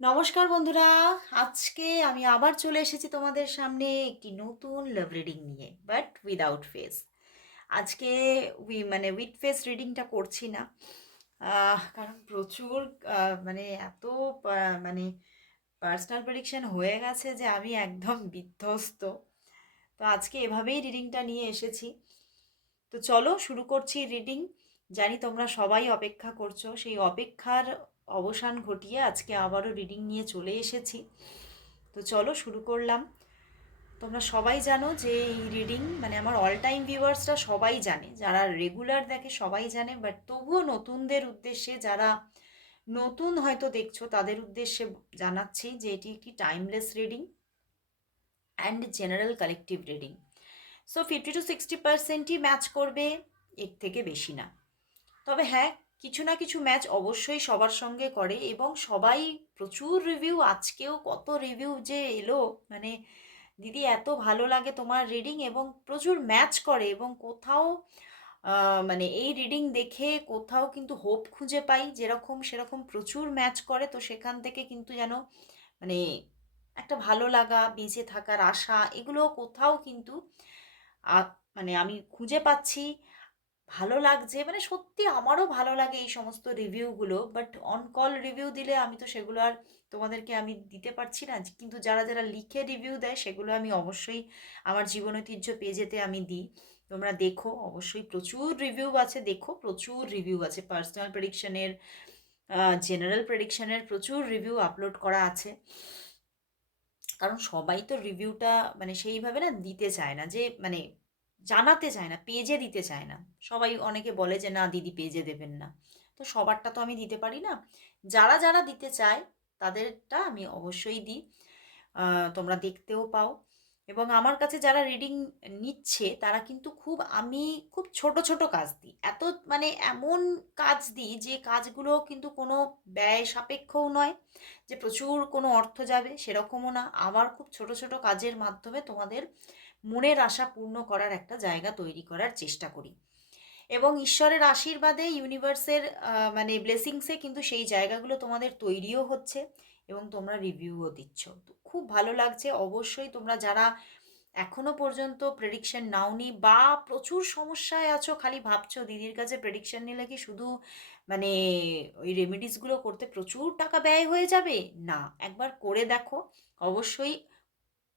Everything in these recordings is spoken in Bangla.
নমস্কার বন্ধুরা, আজকে আমি আবার চলে এসেছি তোমাদের সামনে একটি নতুন লাভ রিডিং নিয়ে, বাট উইদাউট ফেস। আজকে উইথ ফেস রিডিংটা করছি না, কারণ প্রচুর মানে এত মানে পার্সোনাল প্রেডিকশন হয়ে গেছে যে আমি একদম বিধ্বস্ত। তো আজকে এভাবেই রিডিংটা নিয়ে এসেছি। তো চলো শুরু করছি রিডিং। জানি তোমরা সবাই অপেক্ষা করছো, সেই অপেক্ষার অবসান ঘটিয়ে আজকে আবারও রিডিং নিয়ে চলে এসেছি। তো চলো শুরু করলাম। তোমরা সবাই জানো যে এই রিডিং আমার অল টাইম ভিউয়ার্সরা সবাই জানে, যারা রেগুলার দেখে সবাই জানে, বাট তবুও নতুনদের উদ্দেশ্যে, যারা নতুন হয়তো দেখছো তাদের উদ্দেশ্যে জানাচ্ছি যে এটি একটি timeless reading and general collective reading. So 50 to 60%ই ম্যাচ করবে, এর থেকে বেশি না। তবে হ্যাঁ, কিছু না কিছু ম্যাচ অবশ্যই সবার সঙ্গে করে এবং সবাই প্রচুর রিভিউ, আজকেও কত রিভিউ যে এলো, মানে দিদি এত ভালো লাগে তোমার রিডিং, এবং প্রচুর ম্যাচ করে এবং কোথাও এই রিডিং দেখে কোথাও কিন্তু হোপ খুঁজে পাই, যেরকম সেরকম প্রচুর ম্যাচ করে। তো সেখান থেকে কিন্তু যেন মানে একটা ভালো লাগা, বেঁচে থাকার আশা, এগুলো কোথাও কিন্তু আ আমি খুঁজে পাচ্ছি। ভালো লাগছে, সত্যি আমারও ভালো লাগে এই সমস্ত রিভিউগুলো, বাট অন কল রিভিউ দিলে আমি তো সেগুলো আর তোমাদেরকে আমি দিতে পারছি না। কিন্তু যারা যারা লিখে রিভিউ দেয় সেগুলো আমি অবশ্যই আমার জীবন ঐতিহ্য পেজেতে আমি দিই। তোমরা দেখো, অবশ্যই প্রচুর রিভিউ আছে, দেখো প্রচুর রিভিউ আছে পার্সোনাল প্রেডিকশনের, জেনারেল প্রেডিকশনের প্রচুর রিভিউ আপলোড করা আছে। কারণ সবাই তো রিভিউটা সেইভাবে না দিতে চায় না, যে জানাতে চায় না, পেজে দিতে চায় না। সবাই, অনেকে বলে যে না দিদি পেজে দেবেন না। তো সবারটা তো আমি দিতে পারি না। যারা যারা দিতে চায় তাদেরটা আমি অবশ্যই দিই। তোমরা দেখতেও পাও। এবং আমার কাছে যারা রিডিং নিচ্ছে তারা কিন্তু আমি খুব ছোট ছোট কাজ দিই। এমন কাজ দিই যে কাজগুলো কিন্তু কোনো ব্যয় সাপেক্ষও নয়, যে প্রচুর কোনো অর্থ যাবে সেরকমও না। আবার খুব ছোট ছোট কাজের মাধ্যমে তোমাদের মনের আশা পূর্ণ করার একটা জায়গা তৈরি করার চেষ্টা করি। এবং ঈশ্বরের আশীর্বাদে, ইউনিভার্সের ব্লেসিংসে কিন্তু সেই জায়গাগুলো তোমাদের তৈরিও হচ্ছে এবং তোমরা রিভিউও দিচ্ছ। তো খুব ভালো লাগছে। অবশ্যই তোমরা যারা এখনো পর্যন্ত প্রেডিকশন নাওনি বা প্রচুর সমস্যায় আছো, খালি ভাবছো দিদির কাছে প্রেডিকশন নিলে কি শুধু মানে ওই রেমেডিসগুলো করতে প্রচুর টাকা ব্যয় হয়ে যাবে, না, একবার করে দেখো। অবশ্যই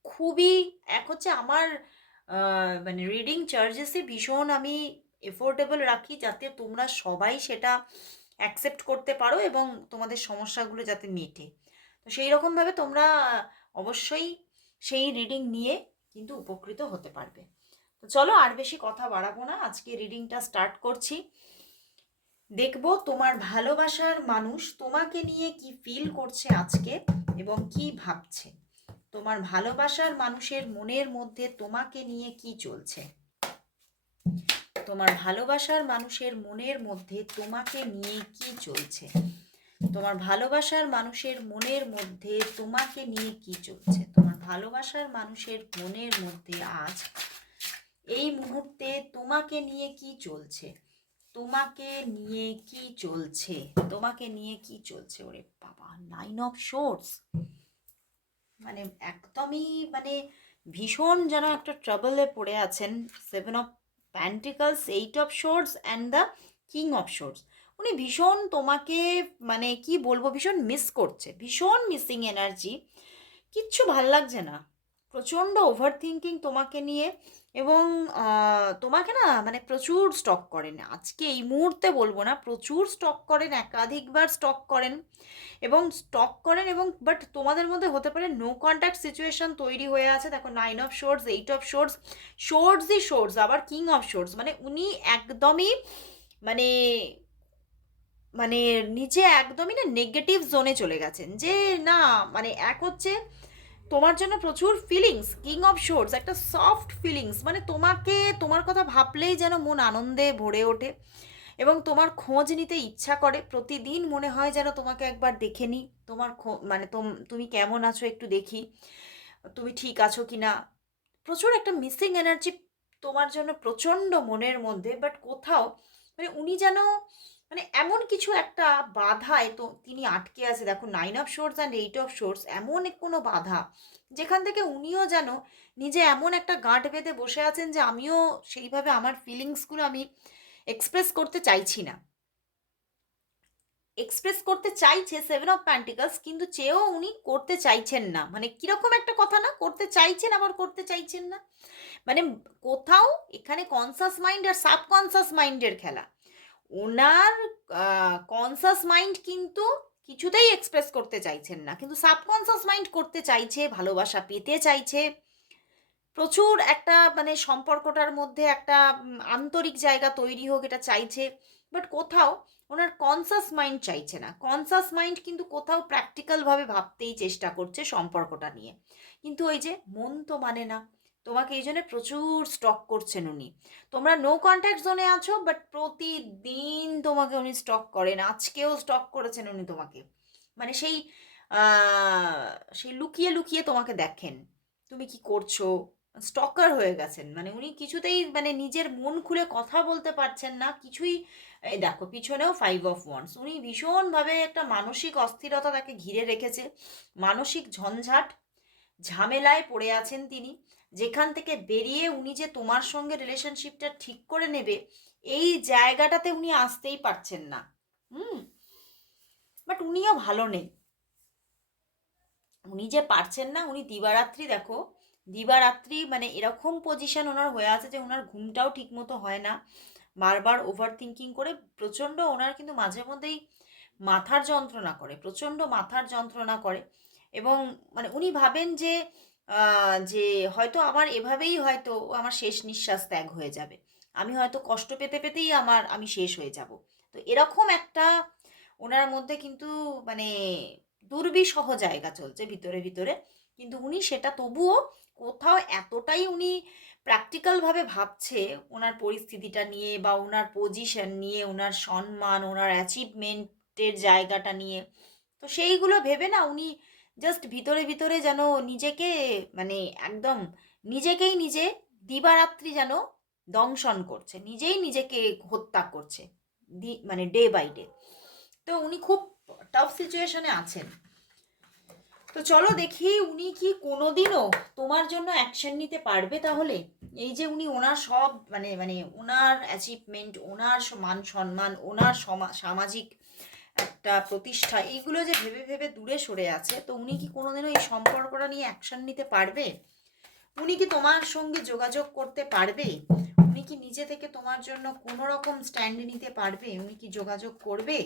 খুবই, এক হচ্ছে আমার রিডিং চার্জেসই ভীষণ আমি এফোর্ডেবল রাখি, যাতে তোমরা সবাই সেটা অ্যাকসেপ্ট করতে পারো এবং তোমাদের সমস্যাগুলো যাতে মেটে। তো সেই রকমভাবে তোমরা অবশ্যই সেই রিডিং নিয়ে কিন্তু উপকৃত হতে পারবে। তো চলো আর বেশি কথা বাড়াবো না, আজকে রিডিংটা স্টার্ট করছি। দেখব তোমার ভালোবাসার মানুষ তোমাকে নিয়ে কি ফিল করছে আজকে এবং কি ভাবছে। তোমার ভালোবাসার মানুষের মনের মধ্যে তোমাকে নিয়ে কি চলছে। তোমার ভালোবাসার মানুষের মনের মধ্যে তোমাকে নিয়ে কি চলছে। তোমার ভালোবাসার মানুষের মনের মধ্যে তোমাকে নিয়ে কি চলছে। তোমার ভালোবাসার মানুষের মনের মধ্যে আজ এই মুহূর্তে তোমাকে নিয়ে কি চলছে। তোমাকে নিয়ে কি চলছে। তোমাকে নিয়ে কি চলছে। ওরে বাবা, 9 অফ শোর্টস, মানে একদমই ভীষণ যেন একটা ট্রাবলে পড়ে আছেন। 7 of pentacles, 8 of shorts and the king of shorts. উনি ভীষণ তোমাকে কি বলবো, ভীষণ মিস করছে, ভীষণ মিসিং এনার্জি। কিচ্ছু ভাল লাগছে না, প্রচণ্ড ওভার থিঙ্কিং তোমাকে নিয়ে। এবং তোমাকে না প্রচুর স্টক করেন আজকে, এই মুহূর্তে বলবো না, প্রচুর স্টক করেন, একাধিকবার স্টক করেন এবং বাট তোমাদের মধ্যে হতে পারে নো কন্ট্যাক্ট সিচুয়েশন তৈরি হয়ে আছে। দেখো, 9 অফ শোর্টস, 8 অফ শোর্টস, শোর্টসই শোর্টস, আবার কিং অফ শোর্টস, উনি একদমই মানে মানে নিজে একদমই না নেগেটিভ জোনে চলে গেছেন, যে না এক হচ্ছে তোমার জন্য প্রচুর ফিলিংস। কিং অফ শোর্টস একটা সফট ফিলিংস, তোমাকে, তোমার কথা ভাবলেই যেন মন আনন্দে ভরে ওঠে এবং তোমার খোঁজ নিতে ইচ্ছা করে। প্রতিদিন মনে হয় যেন তোমাকে একবার দেখে নিই, তোমার তুমি কেমন আছো একটু দেখি, তুমি ঠিক আছো কি না। প্রচুর একটা মিসিং এনার্জি তোমার জন্য প্রচণ্ড মনের মধ্যে, বাট কোথাও উনি যেন মানে এমন কিছু একটা বাধায় তো তিনি আটকে আছে। দেখো 9 of swords and 8 of swords, এমন কোনো বাধা যেখান থেকে উনিও যেন নিজে এমন একটা গাঁট বেঁধে বসে আছেন যে আমিও সেইভাবে আমার ফিলিংসগুলো আমি এক্সপ্রেস করতে চাইছি না। এক্সপ্রেস করতে চাইছে 7 অফ প্যান্টিকলস, কিন্তু চেয়েও উনি করতে চাইছেন না। মানে কিরকম একটা কথা না? করতে চাইছেন আবার করতে চাইছেন না। মানে কোথাও এখানে কনসাস মাইন্ড আর সাবকনসাস মাইন্ডের খেলা। ওনার কনসাস মাইন্ড কিন্তু কিছুতেই এক্সপ্রেস করতে চাইছেন না, কিন্তু সাবকনসাস মাইন্ড করতে চাইছে, ভালোবাসা পেতে চাইছে, প্রচুর একটা মানে সম্পর্কটার মধ্যে একটা আন্তরিক জায়গা তৈরি হোক এটা চাইছে। বাট কোথাও ওনার কনসাস মাইন্ড চাইছে না। কনসাস মাইন্ড কিন্তু কোথাও প্র্যাকটিক্যালভাবে ভাবতেই চেষ্টা করছে সম্পর্কটা নিয়ে, কিন্তু ওই যে মন তো মানে না। তোমাকে এই জন্য প্রচুর স্টক করছেন উনি। তোমরা নো কন্ট্যাক্ট জোনে আছো, বাট প্রতিদিন তোমাকে উনি স্টক করেন। আজকেও স্টক করেছেন উনি তোমাকে। মানে সেই লুকিয়ে লুকিয়ে তোমাকে দেখেন তুমি কি করছো। স্টকার হয়ে গেছেন। মানে উনি কিছুতেই মানে নিজের মন খুলে কথা বলতে পারছেন না কিছুই। এই দেখো পিছনেও 5 অফ ওয়ান্ডস। উনি ভীষণভাবে একটা মানসিক অস্থিরতা তাকে ঘিরে রেখেছে, মানসিক ঝঞ্ঝাট, ঝামেলায় পড়ে আছেন তিনি, যেখান থেকে বেরিয়ে উনি যে তোমার সঙ্গে রিলেশনশিপটা ঠিক করে নেবে এই জায়গাটাতে উনি আসতেই পারছেন না। হুম। বাট উনিও ভালো নেই। উনি যে পারছেন না, উনি দিবারাত্রি দেখো, দিবারাত্রি মানে এরকম পজিশন ওনার হয়ে আছে যে ওনার ঘুমটাও ঠিক মতো হয় না, বারবার ওভার থিঙ্কিং করে প্রচণ্ড ওনার কিন্তু মাঝে মধ্যেই মাথার যন্ত্রণা করে, প্রচণ্ড মাথার যন্ত্রণা করে। এবং মানে উনি ভাবেন যে হয়তো আমার এভাবেই হয়তো আমার শেষ নিঃশ্বাস ত্যাগ হয়ে যাবে, আমি হয়তো কষ্ট পেতে পেতেই আমি শেষ হয়ে যাব। তো এরকম একটা ওনার মধ্যে কিন্তু মানে দুর্বিষহ জায়গা চলছে ভিতরে ভিতরে। কিন্তু উনি সেটা তবুও কোথাও এতটাই উনি প্র্যাকটিক্যালভাবে ভাবছে ওনার পরিস্থিতিটা নিয়ে বা ওনার পজিশন নিয়ে, ওনার সম্মান, ওনার অ্যাচিভমেন্টের জায়গাটা নিয়ে। তো সেইগুলো ভেবে না উনি জাস্ট ভিতরে ভিতরে যেন নিজেকে মানে একদম নিজেকেই নিজে দিবারাত্রি যেন দংশন করছে, নিজেই নিজেকে হত্যা করছে মানে ডে বাই ডে। তো উনি খুব টাফ সিচুয়েশনে আছেন। তো চলো দেখি উনি কি কোনোদিনও তোমার জন্য অ্যাকশন নিতে পারবে তাহলে। এই যে উনি ওনার সব মানে মানে ওনার অ্যাচিভমেন্ট, ওনার মান সম্মান, ওনার সামাজিক একটা প্রতিষ্ঠা, এইগুলো যে ভেবে ভেবে দূরে সরে আছে, তো উনি কি কোনোদিনও এই সম্পর্কটা নিয়ে অ্যাকশন নিতে পারবে? উনি কি তোমার সঙ্গে যোগাযোগ করতে পারবে? উনি কি নিজে থেকে তোমার জন্য কোনো রকম স্ট্যান্ড নিতে পারবে? উনি কি যোগাযোগ করবে?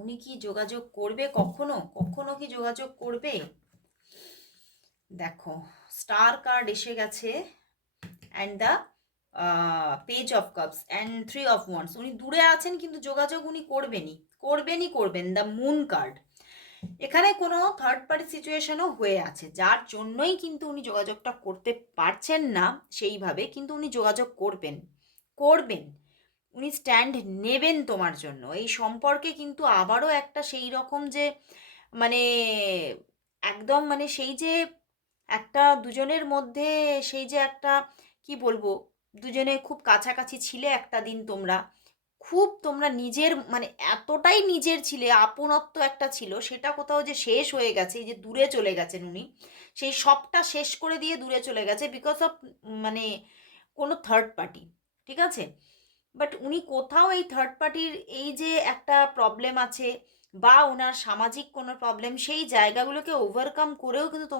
উনি কি যোগাযোগ করবে কখনো? কখনো কি যোগাযোগ করবে? দেখো স্টার কার্ড এসে গেছে and the page of cups and 3 of wands. উনি দূরে আছেন কিন্তু যোগাযোগ উনি করবেন। দ্য মুন কার্ড, এখানে কোনো থার্ড পার্টি সিচুয়েশনও হয়ে আছে, যার জন্যই কিন্তু উনি যোগাযোগটা করতে পারছেন না সেইভাবে, কিন্তু উনি যোগাযোগ করবেন। উনি স্ট্যান্ড নেবেন তোমার জন্য এই সম্পর্কে, কিন্তু আবারও একটা সেই রকম যে মানে একদম মানে সেই যে একটা দুজনের মধ্যে সেই যে একটা কি বলবো, দুজনে খুব কাছাকাছি ছিলে একটা দিন তোমরা, খুব তোমরা নিজের মানে এতটাই নিজের ছিলে, আপনত্ব একটা ছিল, সেটা কোথাও যে শেষ হয়ে গেছে, এই যে দূরে চলে গেছেন উনি, সেই সবটা শেষ করে দিয়ে দূরে চলে গেছে বিকজ অফ মানে কোনো থার্ড পার্টি। ঠিক আছে? বাট উনি কোথাও এই থার্ড পার্টির এই যে একটা প্রবলেম আছে বা ওনার সামাজিক কোনো প্রবলেম, সেই জায়গাগুলোকে ওভারকাম করেও কিন্তু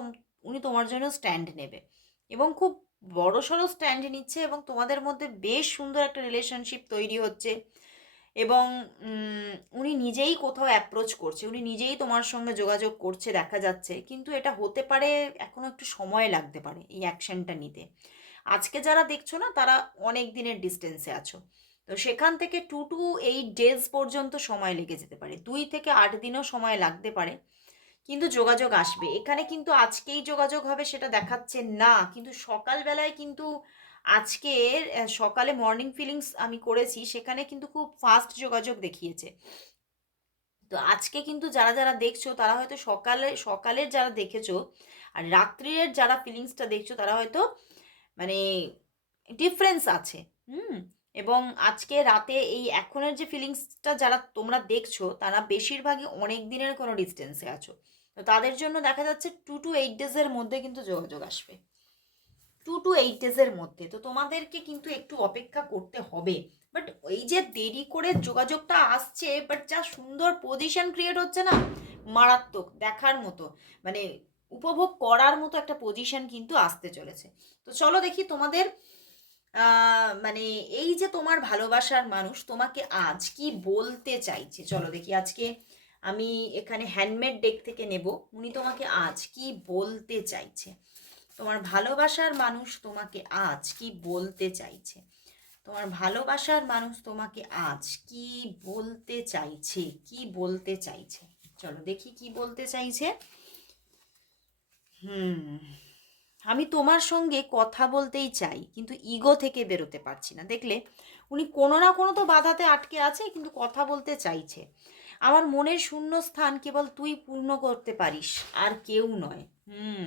উনি তোমার জন্য স্ট্যান্ড নেবে, এবং খুব বড়সড় স্ট্যান্ড নিচ্ছে, এবং তোমাদের মধ্যে বেশ সুন্দর একটা রিলেশনশিপ তৈরি হচ্ছে। এবং উনি নিজেই কোথাও অ্যাপ্রোচ করছে, উনি নিজেই তোমার সঙ্গে যোগাযোগ করছে দেখা যাচ্ছে, কিন্তু এটা হতে পারে এখনও একটু সময় লাগতে পারে এই অ্যাকশনটা নিতে। আজকে যারা দেখছো না তারা অনেক দিনের ডিস্টেন্সে আছো, তো সেখান থেকে 2 to 8 days পর্যন্ত সময় লেগে যেতে পারে, 2 থেকে 8 দিনও সময় লাগতে পারে, কিন্তু যোগাযোগ আসবে এখানে। কিন্তু আজকেই যোগাযোগ হবে সেটা দেখাচ্ছে না, কিন্তু সকালবেলায় কিন্তু আজকের সকালে মর্নিং ফিলিংস আমি করেছি, সেখানে কিন্তু খুব ফাস্ট যোগাযোগ দেখিয়েছে। তো আজকে কিন্তু যারা যারা দেখছো তারা হয়তো সকালের যারা দেখেছো আর রাত্রির যারা ফিলিংসটা দেখছো তারা হয়তো মানে ডিফারেন্স আছে। হুম। এবং আজকে রাতে এই এখনের যে ফিলিংসটা যারা তোমরা দেখছো তারা বেশিরভাগই অনেক দিনের কোনো ডিস্টেন্সে আছো। তো তাদের জন্য দেখা যাচ্ছে 2 to 8 ডেজের মধ্যে কিন্তু যোগাযোগ আসবে। 2 to 8 ডেজের মধ্যে। তো তোমাদেরকে কিন্তু একটু অপেক্ষা করতে হবে। বাট এই যে দেরি করে যোগাযোগটা আসছে, বাট যা সুন্দর পজিশন ক্রিয়েট হচ্ছে না, মারাত্মক দেখার মতো, মানে উপভোগ করার মতো একটা পজিশন কিন্তু আসতে চলেছে। তো চলো দেখি তোমাদের মানে এই যে তোমার ভালোবাসার মানুষ তোমাকে আজ কি বলতে চাইছে। চলো দেখি আজকে আমি এখানে হ্যান্ডমেড ডেক থেকে নেব, উনি তোমাকে আজ কি বলতে চাইছে। তোমার ভালোবাসার মানুষ তোমাকে আজ কি বলতে চাইছে। তোমার ভালোবাসার মানুষ তোমাকে আজ কি বলতে চাইছে, কি বলতে চাইছে। চলো দেখি কি বলতে চাইছে। হুম, আমি তোমার সঙ্গে কথা বলতেই চাই কিন্তু ইগো থেকে বেরোতে পারছি না। দেখলে উনি কোনো না কোনো তো বাধাতে আটকে আছে, কিন্তু কথা বলতে চাইছে। আমার মনের শূন্য স্থান কেবল তুই পূর্ণ করতে পারিস, আর কেউ নয়।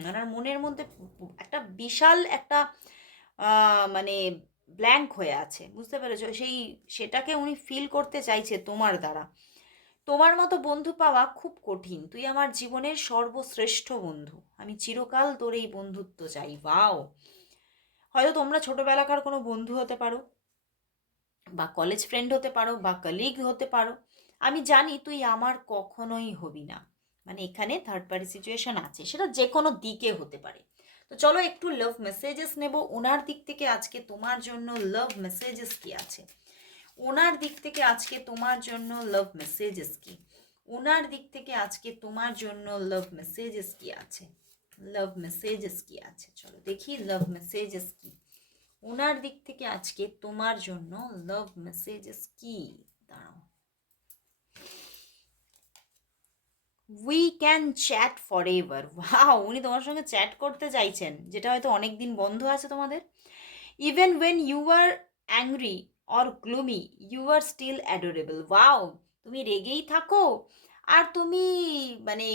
ওনার মনের মধ্যে একটা বিশাল একটা মানে ব্ল্যাঙ্ক হয়ে আছে, বুঝতে পেরেছো? সেটাকে উনি ফিল করতে চাইছে তোমার দ্বারা। তোমার মতো বন্ধু পাওয়া খুব কঠিন, তুই আমার জীবনের সর্বশ্রেষ্ঠ বন্ধু, আমি চিরকাল তোর এই বন্ধুত্ব চাই। ওয়াও! হয়তো তোমরা ছোটবেলাকার কোনো বন্ধু হতে পারো, বা কলেজ ফ্রেন্ড হতে পারো, বা কলিগ হতে পারো। আমি জানি তুই আমার কখনোই হবি না। মানে এখানে থার্ড পার্টি সিচুয়েশন আছে, সেটা যে কোনো দিকে হতে পারে। তো চলো একটু লাভ মেসেজেস নেব ওনার দিক থেকে। আজকে তোমার জন্য লাভ মেসেজেস কি আছে, ওনার দিক থেকে আজকে তোমার জন্য লাভ মেসেজেস কি, ওনার দিক থেকে আজকে তোমার জন্য লাভ মেসেজেস কি আছে, লাভ মেসেজেস কি আছে। চলো দেখি লাভ মেসেজেস কি, ওনার দিক থেকে আজকে তোমার জন্য লাভ মেসেজেস কি। দাঁড়াও, we can chat for ever. Wow, উনি তোমার সঙ্গে চ্যাট করতে চাইছেন, যেটা হয়তো অনেক দিন বন্ধ আছে তোমাদের। Even when you are angry or gloomy you are still adorable. Wow, তুমি রেগেই থাকো আর তুমি মানে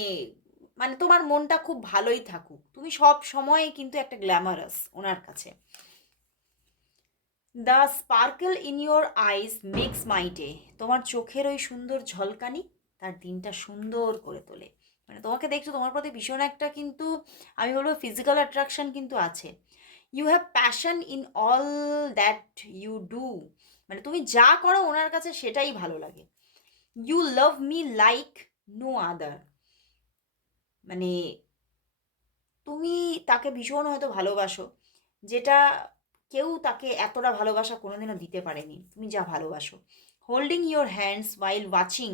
মানে তোমার মনটা খুব ভালোই থাকুক, তুমি সব সময় কিন্তু একটা গ্ল্যামারাস ওনার কাছে। The sparkle in your eyes makes my day. তোমার চোখের ওই সুন্দর ঝলকানি তার দিনটা সুন্দর করে তোলে। মানে তোমাকে দেখছো, তোমার প্রতি ভীষণ একটা কিন্তু আমি বলবো ফিজিক্যাল অ্যাট্রাকশন কিন্তু আছে। You have passion in all that you do. মানে তুমি যা করো ওনার কাছে সেটাই ভালো লাগে। You love me like no other. মানে তুমি তাকে ভীষণ হয়তো ভালোবাসো, যেটা কেউ তাকে এতটা ভালোবাসা কোনোদিনও দিতে পারেনি, তুমি যা ভালোবাসো। Holding your hands while watching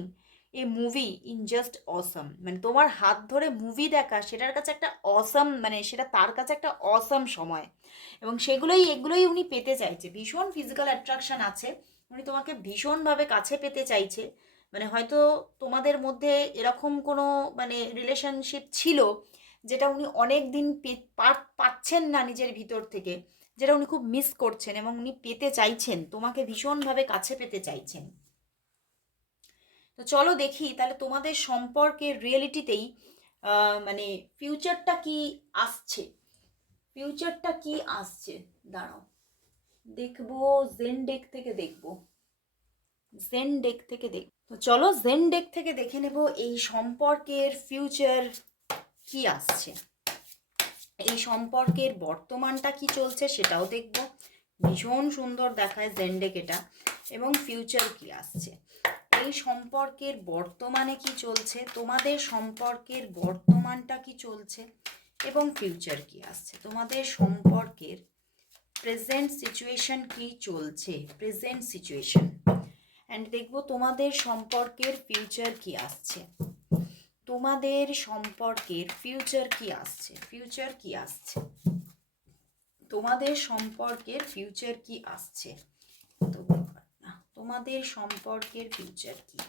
a movie in just অসম। মানে তোমার হাত ধরে মুভি দেখা সেটার কাছে একটা অসম, মানে সেটা তার কাছে একটা অসম সময়। এবং এগুলোই উনি পেতে চাইছে। ভীষণ ফিজিক্যাল অ্যাট্রাকশন আছে, উনি তোমাকে ভীষণভাবে কাছে পেতে চাইছে। মানে হয়তো তোমাদের মধ্যে এরকম কোনো মানে রিলেশনশিপ ছিল যেটা উনি অনেক দিন পাচ্ছেন না নিজের ভিতর থেকে, যেটা উনি খুব মিস করছেন এবং উনি পেতে চাইছেন, তোমাকে ভীষণভাবে কাছে পেতে চাইছেন। তো চলো দেখি তাহলে তোমাদের সম্পর্কের রিয়েলিটিতেই মানে ফিউচারটা কি আসছে, ফিউচারটা কি আসছে। দাঁড়াও দেখবো, জেন ডেক থেকে দেখবো, জেন ডেক থেকে তো চলো জেন ডেক থেকে দেখে নেব এই সম্পর্কের ফিউচার কি আসছে, এই সম্পর্কের বর্তমানটা কি চলছে সেটাও দেখব। ভীষণ সুন্দর দেখায় জেন্ডেক এটা। এবং ফিউচার কি আসছে, এই সম্পর্কের বর্তমানে কি চলছে, তোমাদের সম্পর্কের বর্তমানটা কি চলছে, এবং ফিউচার কি আসছে, তোমাদের সম্পর্কের প্রেজেন্ট সিচুয়েশন কি চলছে, প্রেজেন্ট সিচুয়েশন। অ্যান্ড দেখব তোমাদের সম্পর্কের ফিউচার কি আসছে, তোমাদের সম্পর্কের ফিউচার কি আসছে, ফিউচার কি আসছে, তোমাদের সম্পর্কের ফিউচার কি আসছে। তো না, তোমাদের সম্পর্কের ফিউচার কি,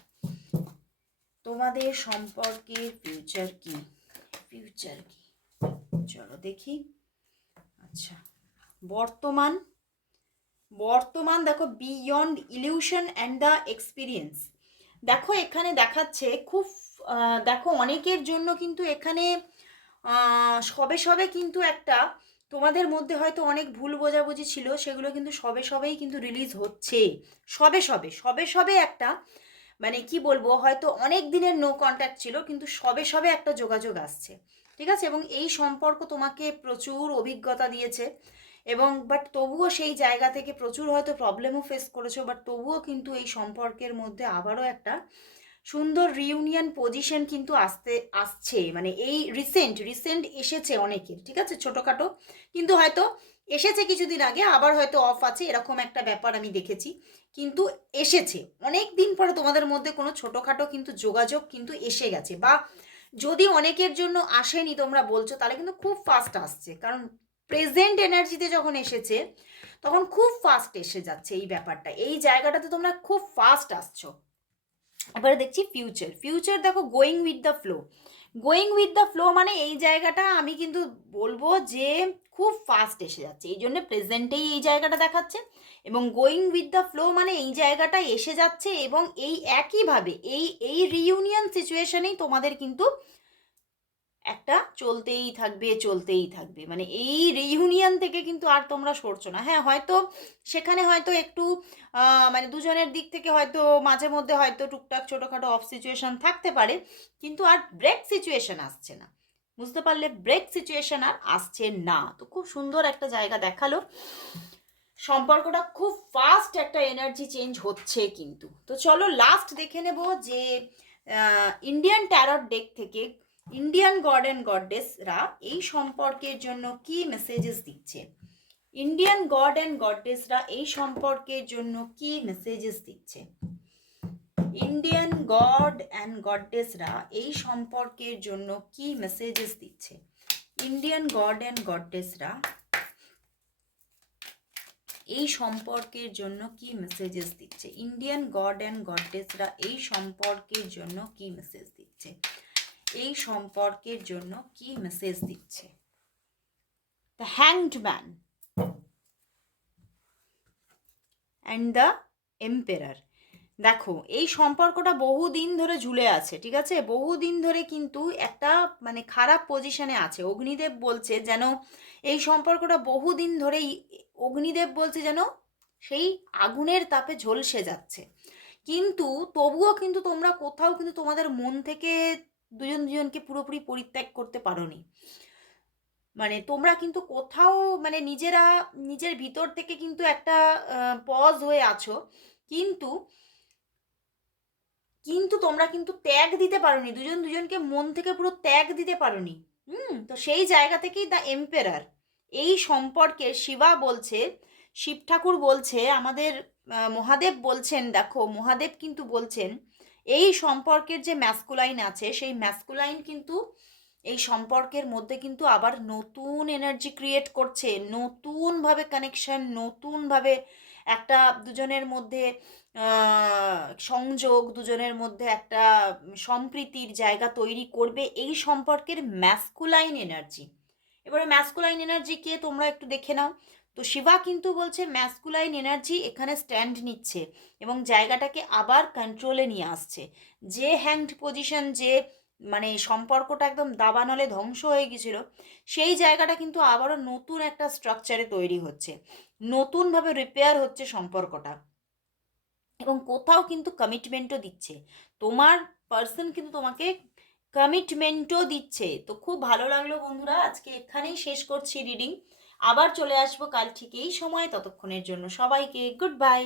তোমাদের সম্পর্কের ফিউচার কি, ফিউচার কি। চলো দেখি। আচ্ছা, বর্তমান, বর্তমান দেখো beyond illusion and the experience. দেখো এখানে দেখাচ্ছে খুব দেখো অনেকের জন্য কিন্তু এখানে সবে সবে কিন্তু একটা তোমাদের মধ্যে হয়তো অনেক ভুল বোঝাবুঝি ছিল, সেগুলো কিন্তু সবেই কিন্তু রিলিজ হচ্ছে। সবে একটা মানে কি বলবো, হয়তো অনেক দিনের নো কন্ট্যাক্ট ছিল, কিন্তু সবে একটা যোগাযোগ আসছে, ঠিক আছে? এবং এই সম্পর্ক তোমাকে প্রচুর অভিজ্ঞতা দিয়েছে, এবং বাট তবুও সেই জায়গা থেকে প্রচুর হয়তো প্রবলেমও ফেস করেছো, বাট তবুও কিন্তু এই সম্পর্কের মধ্যে আবারও একটা সুন্দর রিউনিয়ন পজিশন কিন্তু আসছে, মানে এই রিসেন্ট এসেছে অনেকের, ঠিক আছে? ছোটোখাটো কিন্তু হয়তো এসেছে কিছুদিন আগে, আবার হয়তো অফ আছে, এরকম একটা ব্যাপার আমি দেখেছি, কিন্তু এসেছে অনেক দিন পরে তোমাদের মধ্যে কোনো ছোটোখাটো কিন্তু যোগাযোগ কিন্তু এসে গেছে, বা যদি অনেকের জন্য আসেনি তোমরা বলছো, তাহলে কিন্তু খুব ফাস্ট আসছে, কারণ প্রেজেন্ট এনার্জিতে যখন এসেছে তখন খুব ফাস্ট এসে যাচ্ছে এই ব্যাপারটা, এই জায়গাটাতে তোমরা খুব ফাস্ট আসছো। এবারে দেখছি ফিউচার দেখো, গোয়িং উইথ দ্য ফ্লো মানে এই জায়গাটা আমি কিন্তু বলবো যে খুব ফাস্ট এসে যাচ্ছে, এই জন্য প্রেজেন্টেই এই জায়গাটা দেখাচ্ছে, এবং গোয়িং উইথ দ্য ফ্লো মানে এই জায়গাটা এসে যাচ্ছে, এবং এই একইভাবে এই রিইউনিয়ন সিচুয়েশনেই তোমাদের কিন্তু একটা চলতেই থাকবে, মানে এই রিইউনিয়ন থেকে কিন্তু আর তোমরা সরছো না। হ্যাঁ, হয়তো সেখানে হয়তো একটু মানে দুজনের দিক থেকে হয়তো মাঝে মধ্যে হয়তো টুকটাক ছোটোখাটো অফ সিচুয়েশন থাকতে পারে, কিন্তু আর ব্রেক সিচুয়েশন আসছে না, বুঝতে পারলে? ব্রেক সিচুয়েশন আর আসছে না। তো খুব সুন্দর একটা জায়গা দেখালো, সম্পর্কটা খুব ফাস্ট একটা এনার্জি চেঞ্জ হচ্ছে কিন্তু। তো চলো লাস্ট দেখে নেব যে ইন্ডিয়ান ট্যারট ডেক থেকে ইন্ডিয়ান গড অ্যান্ড গডেসরা এই সম্পর্কের জন্য কি মেসেজেস দিচ্ছে। ইন্ডিয়ান গড অ্যান্ড গডেসরা এই সম্পর্কের জন্য কি মেসেজেস দিচ্ছে। ইন্ডিয়ান গড অ্যান্ড গডেসরা এই সম্পর্কের জন্য কি মেসেজেস দিচ্ছে। ইন্ডিয়ান গড অ্যান্ড গডেসরা এই সম্পর্কের জন্য কি মেসেজেস দিচ্ছে। ইন্ডিয়ান গড অ্যান্ড গডেসরা এই সম্পর্কের জন্য কি মেসেজ দিচ্ছে। এই সম্পর্কের জন্য কি মেসেজ দিচ্ছে। The hanged man and the emperor. দেখো এই সম্পর্কটা বহুদিন ধরে ঝুলে আছে, ঠিক আছে? বহুদিন ধরে কিন্তু একটা মানে খারাপ পজিশনে আছে। অগ্নিদেব বলছে যেন এই সম্পর্কটা বহুদিন ধরেই, অগ্নিদেব বলছে যেন সেই আগুনের তাপে ঝলসে যাচ্ছে, কিন্তু তবুও কিন্তু তোমরা কোথাও কিন্তু তোমাদের মন থেকে দুজনকে পুরোপুরি পরিত্যাগ করতে পারোনি। মানে তোমরা কিন্তু কোথাও মানে নিজের ভিতর থেকে কিন্তু একটা পজ হয়ে আছো, কিন্তু কিন্তু তোমরা কিন্তু ত্যাগ দিতে পারোনি, দুজনকে মন থেকে পুরো ত্যাগ দিতে পারোনি। তো সেই জায়গা থেকেই দ্য এম্পেরার এই সম্পর্কে শিবা বলছে, শিব ঠাকুর বলছে, আমাদের মহাদেব বলছেন, দেখো মহাদেব কিন্তু বলছেন এই সম্পর্কের যে ম্যাসকুলাইন আছে, সেই ম্যাসকুলাইন কিন্তু এই সম্পর্কের মধ্যে কিন্তু আবার নতুন এনার্জি ক্রিয়েট করছে, নতুনভাবে কানেকশন, নতুনভাবে একটা দুজনের মধ্যে সংযোগ, দুজনের মধ্যে একটা সম্প্রীতির জায়গা তৈরি করবে এই সম্পর্কের ম্যাসকুলাইন এনার্জি। এবারে ম্যাসকুলাইন এনার্জি কে তোমরা একটু দেখে নাও। তো শিবা কিন্তু বলছে ম্যাসকুলাইন এনার্জি এখানে স্ট্যান্ড নিচ্ছে এবং জায়গাটাকে আবার কন্ট্রোলে নিয়ে আসছে। যে হ্যাংড পজিশন, যে মানে সম্পর্কটা একদম দাবানলে ধ্বংস হয়ে গেছিল, সেই জায়গাটা কিন্তু আবারও নতুন একটা স্ট্রাকচারে তৈরি হচ্ছে, নতুনভাবে রিপেয়ার হচ্ছে সম্পর্কটা, এবং কোথাও কিন্তু কমিটমেন্টও দিচ্ছে। তোমার পার্সন কিন্তু তোমাকে কমিটমেন্টও দিচ্ছে। তো খুব ভালো লাগলো বন্ধুরা, আজকে এখানেই শেষ করছি রিডিং। আবার চলে আসবো কাল ঠিক এই সময়, ততক্ষণের জন্য সবাইকে গুড বাই।